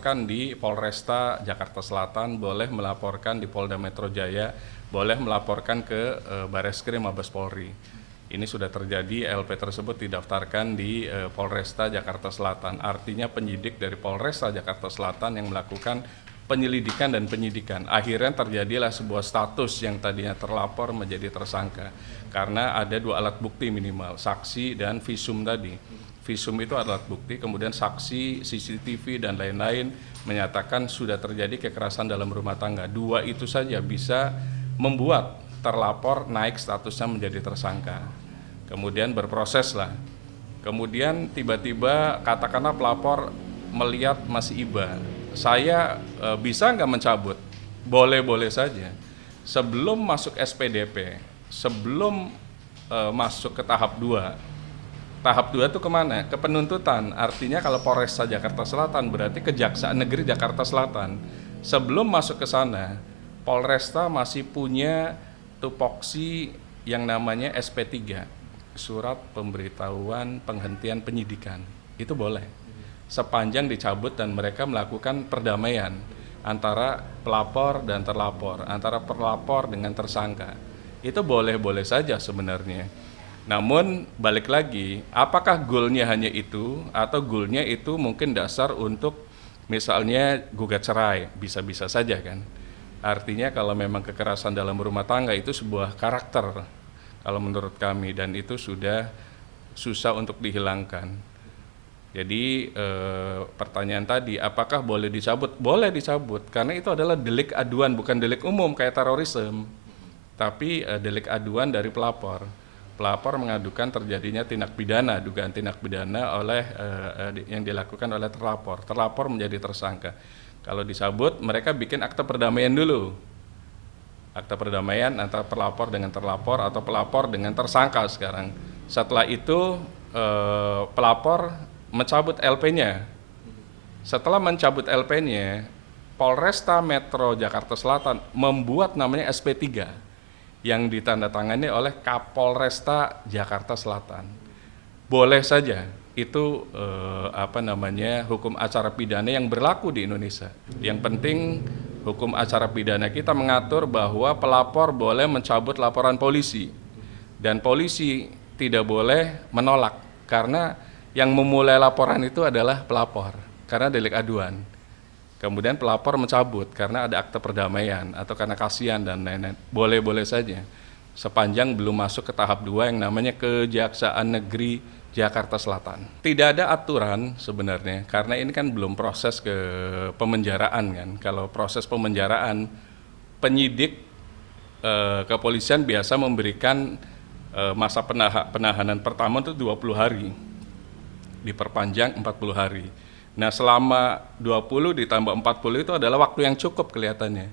melaporkan di Polresta Jakarta Selatan, boleh melaporkan di Polda Metro Jaya, boleh melaporkan ke Bareskrim Mabes Polri. Ini sudah terjadi, LP tersebut didaftarkan di Polresta Jakarta Selatan. Artinya penyidik dari Polresta Jakarta Selatan yang melakukan penyelidikan dan penyidikan. Akhirnya terjadilah sebuah status yang tadinya terlapor menjadi tersangka. Karena ada 2 alat bukti minimal, saksi dan visum tadi. Visum itu alat bukti, kemudian saksi, CCTV, dan lain-lain menyatakan sudah terjadi kekerasan dalam rumah tangga. 2 itu saja bisa membuat terlapor naik statusnya menjadi tersangka. Kemudian berproseslah. Kemudian tiba-tiba katakanlah pelapor melihat masih iba. Saya bisa nggak mencabut? Boleh-boleh saja. Sebelum masuk SPDP, sebelum masuk ke tahap 2. Tahap 2 itu kemana? Ke penuntutan. Artinya kalau Polresta Jakarta Selatan berarti Kejaksaan Negeri Jakarta Selatan. Sebelum masuk ke sana, Polresta masih punya tupoksi yang namanya SP3, Surat Pemberitahuan Penghentian Penyidikan. Itu boleh. Sepanjang dicabut dan mereka melakukan perdamaian antara pelapor dan terlapor, antara pelapor dengan tersangka. Itu boleh-boleh saja sebenarnya. Namun balik lagi, apakah goalnya hanya itu atau goalnya itu mungkin dasar untuk misalnya gugat cerai, bisa-bisa saja kan. Artinya kalau memang kekerasan dalam rumah tangga itu sebuah karakter kalau menurut kami, dan itu sudah susah untuk dihilangkan. Jadi pertanyaan tadi, apakah boleh dicabut? Boleh dicabut, karena itu adalah delik aduan, bukan delik umum kayak terorisme, tapi delik aduan dari pelapor. Pelapor mengadukan terjadinya tindak pidana, dugaan tindak pidana oleh yang dilakukan oleh terlapor. Terlapor menjadi tersangka. Kalau dicabut, mereka bikin akte perdamaian dulu. Akte perdamaian antara pelapor dengan terlapor atau pelapor dengan tersangka sekarang. Setelah itu pelapor mencabut LP-nya. Setelah mencabut LP-nya, Polresta Metro Jakarta Selatan membuat namanya SP3 yang ditandatangani oleh Kapolresta Jakarta Selatan. Boleh saja, itu hukum acara pidana yang berlaku di Indonesia. Yang penting hukum acara pidana kita mengatur bahwa pelapor boleh mencabut laporan polisi, dan polisi tidak boleh menolak, karena yang memulai laporan itu adalah pelapor karena delik aduan. Kemudian pelapor mencabut karena ada akte perdamaian atau karena kasihan dan lain-lain. Boleh-boleh saja sepanjang belum masuk ke tahap 2 yang namanya Kejaksaan Negeri Jakarta Selatan. Tidak ada aturan sebenarnya, karena ini kan belum proses ke pemenjaraan kan. Kalau proses pemenjaraan, penyidik kepolisian biasa memberikan masa penahanan pertama itu 20 hari. Diperpanjang 40 hari. Nah, selama 20 ditambah 40 itu adalah waktu yang cukup kelihatannya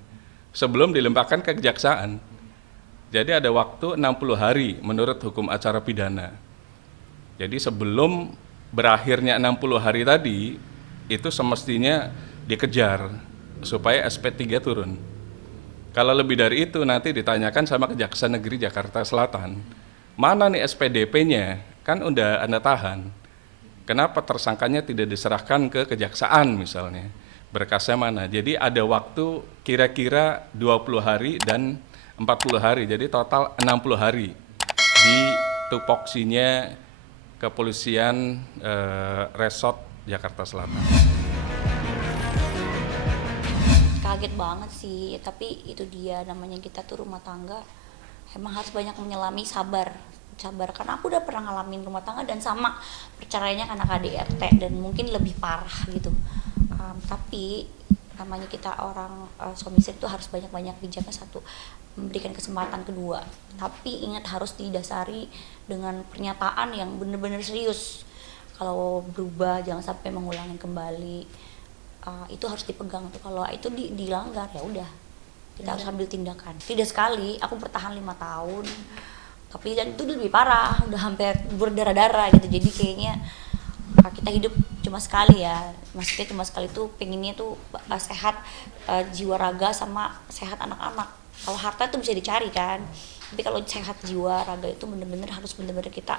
sebelum dilimpahkan ke kejaksaan. Jadi ada waktu 60 hari menurut hukum acara pidana. Jadi sebelum berakhirnya 60 hari tadi, itu semestinya dikejar supaya SP3 turun. Kalau lebih dari itu nanti ditanyakan sama Kejaksaan Negeri Jakarta Selatan, mana nih SPDP-nya? Kan udah Anda tahan. Kenapa tersangkanya tidak diserahkan ke kejaksaan misalnya? Berkasnya mana? Jadi ada waktu kira-kira 20 hari dan 40 hari, jadi total 60 hari di tupoksinya Kepolisian Resort Jakarta Selatan. Kaget banget sih, tapi itu dia, namanya kita tuh rumah tangga emang harus banyak menyelami, sabar karena aku udah pernah ngalamin rumah tangga dan sama perceraiannya karena KDRT dan mungkin lebih parah gitu. Tapi namanya kita orang suami istri itu harus banyak-banyak bijaknya, satu, memberikan kesempatan, kedua, tapi ingat harus didasari dengan pernyataan yang benar-benar serius. Kalau berubah jangan sampai mengulangi kembali. Itu harus dipegang tuh. Kalau itu dilanggar ya udah, kita harus ambil tindakan. Tidak sekali, aku bertahan 5 tahun. Tapi dan itu lebih parah, udah hampir berdarah-darah gitu. Jadi kayaknya kita hidup cuma sekali ya, maksudnya cuma sekali tuh pengennya tuh sehat jiwa raga sama sehat anak-anak. Kalau harta tuh bisa dicari kan, Tapi kalau sehat jiwa raga itu bener-bener harus bener-bener kita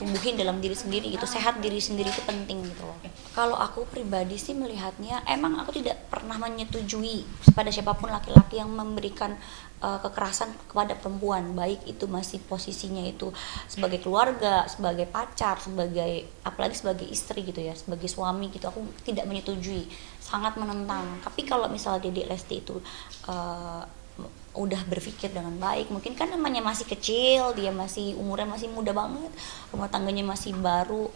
tumbuhin dalam diri sendiri gitu. Sehat diri sendiri itu penting gitu loh. Kalau aku pribadi sih melihatnya, emang aku tidak pernah menyetujui pada siapapun laki-laki yang memberikan kekerasan kepada perempuan, baik itu masih posisinya itu sebagai keluarga, sebagai pacar, sebagai apalagi sebagai istri gitu ya, sebagai suami gitu. Aku tidak menyetujui, sangat menentang. Tapi kalau misalnya Dedek Lesti itu udah berpikir dengan baik, mungkin kan namanya masih kecil, dia masih umurnya masih muda banget, rumah tangganya masih baru,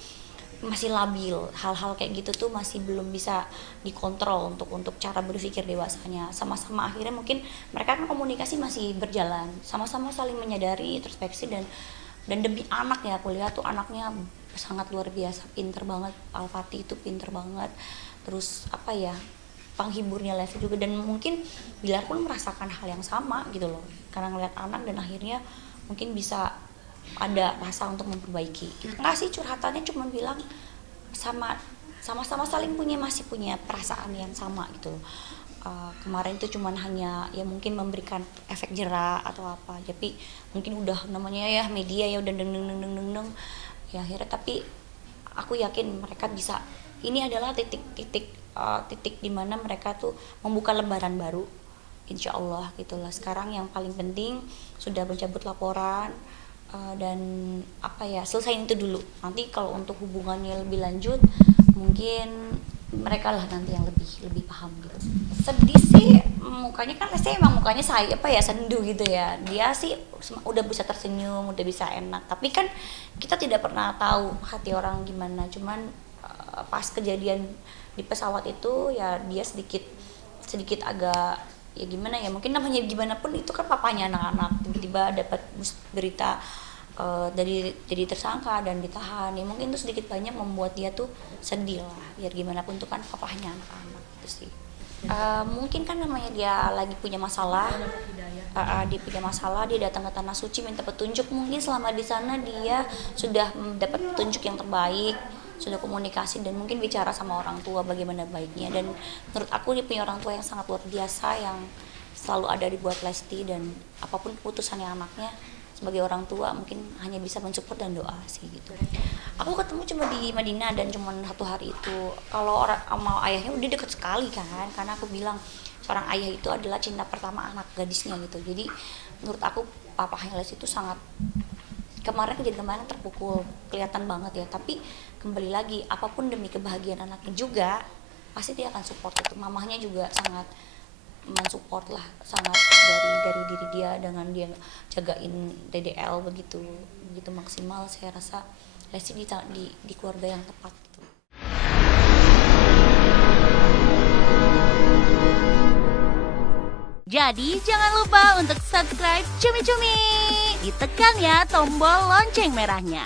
masih labil, hal-hal kayak gitu tuh masih belum bisa dikontrol untuk cara berpikir dewasanya. Sama-sama akhirnya mungkin mereka kan komunikasi masih berjalan, sama-sama saling menyadari, introspeksi, dan demi anak ya, aku lihat tuh anaknya sangat luar biasa, pinter banget. Al-Fatih itu pinter banget, terus apa ya, penghiburnya Lesti juga, dan mungkin Bilar pun merasakan hal yang sama gitu loh, karena ngeliat anak dan akhirnya mungkin bisa ada rasa untuk memperbaiki. Enggak sih, curhatannya cuma bilang sama-sama saling masih punya perasaan yang sama gitu loh. Kemarin itu cuman hanya ya mungkin memberikan efek jerak atau apa, tapi mungkin udah namanya ya media ya udah deng ya akhirnya. Tapi aku yakin mereka bisa, ini adalah titik dimana mereka tuh membuka lembaran baru, insya Allah gitulah. Sekarang yang paling penting sudah mencabut laporan, dan apa ya, selesain itu dulu. Nanti kalau untuk hubungannya lebih lanjut mungkin mereka lah nanti yang lebih paham gitu. Sedih sih mukanya, kan Lesti emang mukanya sendu gitu ya. Dia sih udah bisa tersenyum, udah bisa enak, tapi kan kita tidak pernah tahu hati orang gimana. Cuman pas kejadian di pesawat itu ya dia sedikit agak ya gimana ya, mungkin namanya gimana pun itu kan papanya anak-anak, tiba-tiba dapat berita jadi tersangka dan ditahan ya, mungkin itu sedikit banyak membuat dia tuh sedih lah. Biar gimana pun itu kan papahnya anak-anak gitu sih. Mungkin kan namanya dia lagi punya masalah, dia punya masalah, dia datang ke tanah suci minta petunjuk. Mungkin selama di sana dia sudah mendapat petunjuk yang terbaik, sudah komunikasi dan mungkin bicara sama orang tua bagaimana baiknya. Dan menurut aku dia punya orang tua yang sangat luar biasa, yang selalu ada di buat Lesti, dan apapun keputusannya anaknya sebagai orang tua mungkin hanya bisa mensupport dan doa sih gitu. Aku ketemu cuma di Madinah dan cuma 1 hari itu. Kalau orang sama ayahnya udah deket sekali kan, karena aku bilang seorang ayah itu adalah cinta pertama anak gadisnya gitu. Jadi menurut aku papahnya Lesti itu sangat, kejadian kemarin terpukul, kelihatan banget ya. Tapi kembali lagi, apapun demi kebahagiaan anaknya juga, pasti dia akan support itu. Mamahnya juga sangat mensupport lah, sangat dari diri dia dengan dia jagain DDL begitu maksimal. Saya rasa Lesti di keluarga yang tepat gitu. Jadi jangan lupa untuk subscribe Cumi Cumi. Ditekan ya tombol lonceng merahnya.